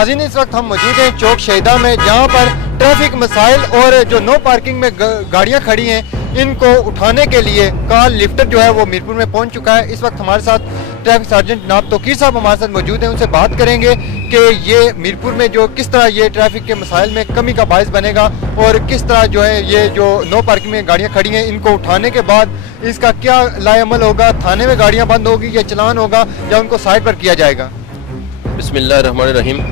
नाज़रीन, इस वक्त हम मौजूद हैं चौक शहीदा में, जहां पर ट्रैफिक मसाइल और जो नो पार्किंग में गाड़ियां खड़ी हैं इनको उठाने के लिए कार लिफ्टर जो है वो मीरपुर में पहुंच चुका है। इस वक्त हमारे साथ ट्रैफिक सर्जेंट जनाब तौकीर साहब हमारे साथ मौजूद हैं, उनसे बात करेंगे कि ये मीरपुर में जो किस तरह ये ट्रैफिक के मसाइल में कमी का बायस बनेगा और किस तरह जो है ये जो नो पार्किंग में गाड़ियाँ खड़ी हैं इनको उठाने के बाद इसका क्या लाएअमल होगा, थाने में गाड़ियाँ बंद होगी या चलान होगा या उनको साइड पर किया जाएगा। बिस्मिल्लाहिर्रहमानिर्रहीम।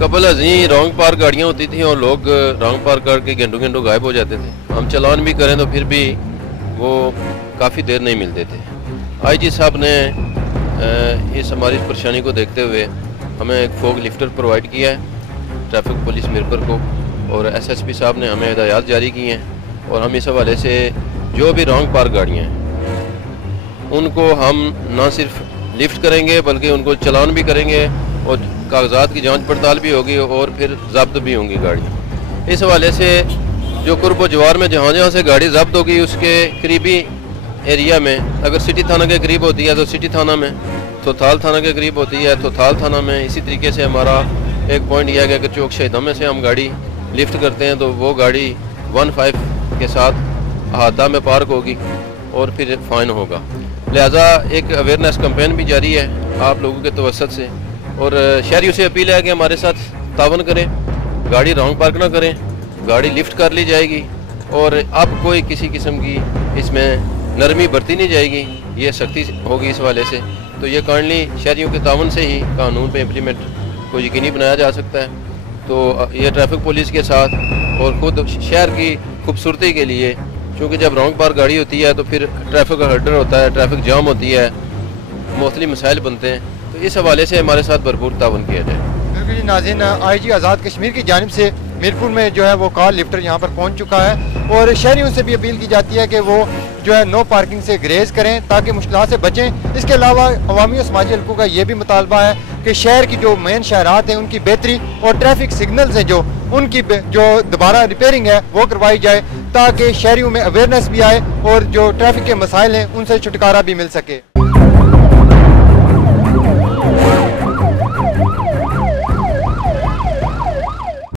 कबल अजी रॉन्ग पार्क गाड़ियाँ होती थी और लोग रॉन्ग पार्क करके घंटों घंटों गायब हो जाते थे। हम चलान भी करें तो फिर भी वो काफ़ी देर नहीं मिलते थे। आईजी साहब ने इस हमारी परेशानी को देखते हुए हमें एक फोग लिफ्टर प्रोवाइड किया है ट्रैफिक पुलिस मीरपुर को, और एसएसपी साहब ने हमें हिदायत जारी की हैं और हम इस हवाले से जो भी रॉन्ग पार्क गाड़ियाँ हैं उनको हम ना सिर्फ लिफ्ट करेंगे बल्कि उनको चलान भी करेंगे और कागजात की जांच पड़ताल भी होगी और फिर जब्त भी होंगी गाड़ियाँ। इस हवाले से जो कुर्ब जवार में जहाँ जहाँ से गाड़ी जब्त होगी उसके करीबी एरिया में, अगर सिटी थाना के करीब होती है तो सिटी थाना में, थोथाल थाना के करीब होती है थोथाल थाना में। इसी तरीके से हमारा एक पॉइंट यह है कि अगर चौक शहीदा में से हम गाड़ी लिफ्ट करते हैं तो वो गाड़ी 15 के साथ अहाता में पार्क होगी और फिर फ़ाइन होगा। लिहाजा एक अवेयरनेस कैंपेन भी जारी है आप लोगों के तवसत से, और शहरियों से अपील है कि हमारे साथ तावन करें, गाड़ी रॉन्ग पार्क ना करें, गाड़ी लिफ्ट कर ली जाएगी और अब कोई किसी किस्म की इसमें नरमी बरती नहीं जाएगी, ये सख्ती होगी इस वाले से। तो ये काइंडली शहरियों के तावन से ही कानून पे इम्प्लीमेंट को यकीनी बनाया जा सकता है। तो ये ट्रैफिक पुलिस के साथ और ख़ुद शहर की खूबसूरती के लिए, क्योंकि जब रॉन्ग पार्क गाड़ी होती है तो फिर ट्रैफिक का हर्डर होता है, ट्रैफिक जाम होती है, मुख्तलिफ मसाइल बनते हैं, तो इस हवाले से हमारे साथ भरपूर तावन किया जाए। बिल्कुल जी नाज़रीन, आईजी आज़ाद कश्मीर की जानिब से मीरपुर में जो है वो कार लिफ्टर यहाँ पर पहुँच चुका है और शहरियों से भी अपील की जाती है कि वो जो है नो पार्किंग से ग्रेज करें ताकि मुश्किलात से बचें। इसके अलावा अवामी और समाजी हल्कों का ये भी मुतालबा है कि शहर की जो मेन शहरात हैं उनकी बेहतरी और ट्रैफिक सिग्नल्स हैं जो उनकी जो दोबारा रिपेयरिंग है वो करवाई जाए ताकि शहरियों में अवेयरनेस भी आए और जो ट्रैफिक के मसाइल हैं उनसे छुटकारा भी मिल सके।